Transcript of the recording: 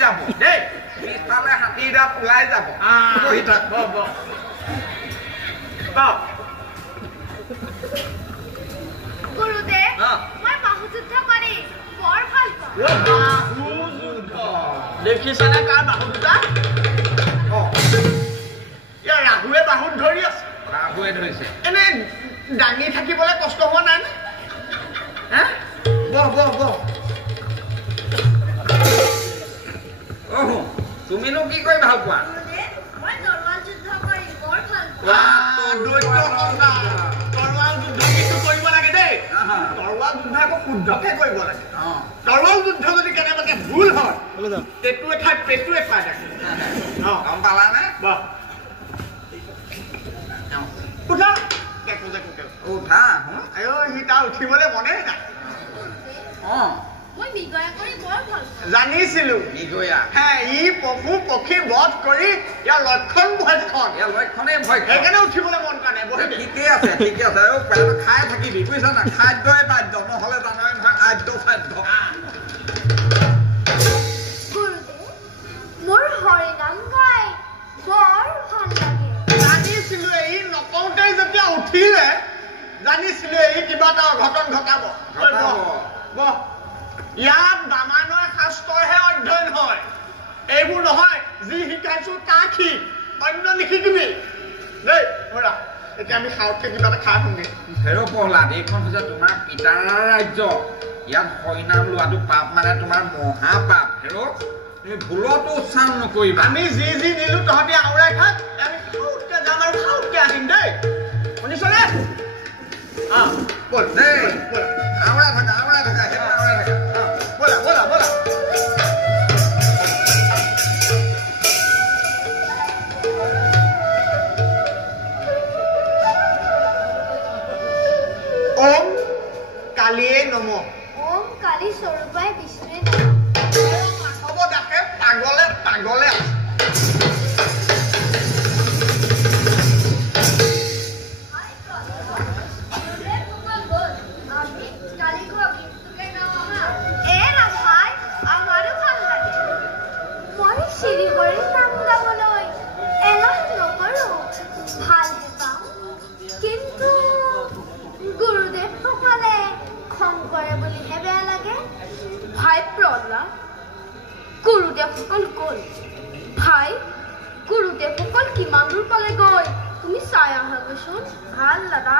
যাব দেই পিছফালে হাতী দাঁত ওলাই যাব বহি থাক গুৰুদেৱ মই বাহুযুদ্ধ কৰি বৰ ভাল পাওঁ বাহুযুদ্ধ দেখিছানে কাৰ বাহুযুদ্ধ ইয়াৰ ৰাহুৱে বাহুত ধৰি আছে ৰাহুৱে ধৰিছে এনে দাঙি থাকিবলৈ কষ্ট হোৱা নাই নে তুমিনো কি কৰি ভাল পোৱা মই তৰোৱাল যুদ্ধ কৰি বৰ ভাল তৰোৱাল যুদ্ধ কিন্তু কৰিব লাগে দেই তৰোৱাল যুদ্ধ আকৌ শুদ্ধকে কৰিব লাগে তৰোৱাল যুদ্ধ যদি কেনেবাকে ভুল হয় পেটুৱে ঠাই থাকে গম পালানে উঠা উঠা সি তাৰ উঠিবলৈ মনেই নাই মই মৃগয়া কৰি বৰ ভাল পাওঁ জানিছিলো মৃগয়া ই পশু পক্ষী বধ কৰি ইয়াৰ লক্ষণ ভক্ষণ ইয়াৰ লক্ষণেই ভয় সেইকাৰণে উঠিবলৈ মন কাৰণে বহি ঠিকে আছে খাই থাকিবি বুজিছা না খাদ্যই বাধ্য নহ'লে জানই নহয় আদ্য সাধ্য মোৰ হৰিনাম গাই বৰ ভাল লাগে জানিছিলো এই নকওঁতে যেতিয়া উঠিলে জানিছিলো এই কিবা এটা অঘটন ঘটাব ইয়াত বামানৰ শাস্ত্ৰহে অধ্যয়ন হয় এইবোৰ নহয় যি শিকাইছো তাক অন্য নিশিকিবি দেই ধৰা এতিয়া আমি খাওঁতে কিবা এটা খাই শুনি হেৰ' প্ৰহ্লাদ এইখন হৈছে তোমাৰ পিতাৰ ৰাজ্য ইয়াত হৰিনাম লোৱাটো পাপ মানে তোমাৰ মহাপাপ হেৰ' তুমি ভুলতো উচ্চাৰণ নকৰিবা আমি যি নিলো তহঁতি আওৰাই খাক আমি খাওঁতকে যাম আৰু খাওঁতকে আহিম দেই শুনিছনে বল দেই আওৰাই থাকা বলা ওম কালিয়ে নমঃ ওম কালি স্বৰূপায় বিষ্ণুৱে নমঃ হ'ব দেখে পাগলে আছে গুৰুদেৱসকল কিমান দূৰ পালে গৈ তুমি চাই আহাগৈচোন ভাল দাদা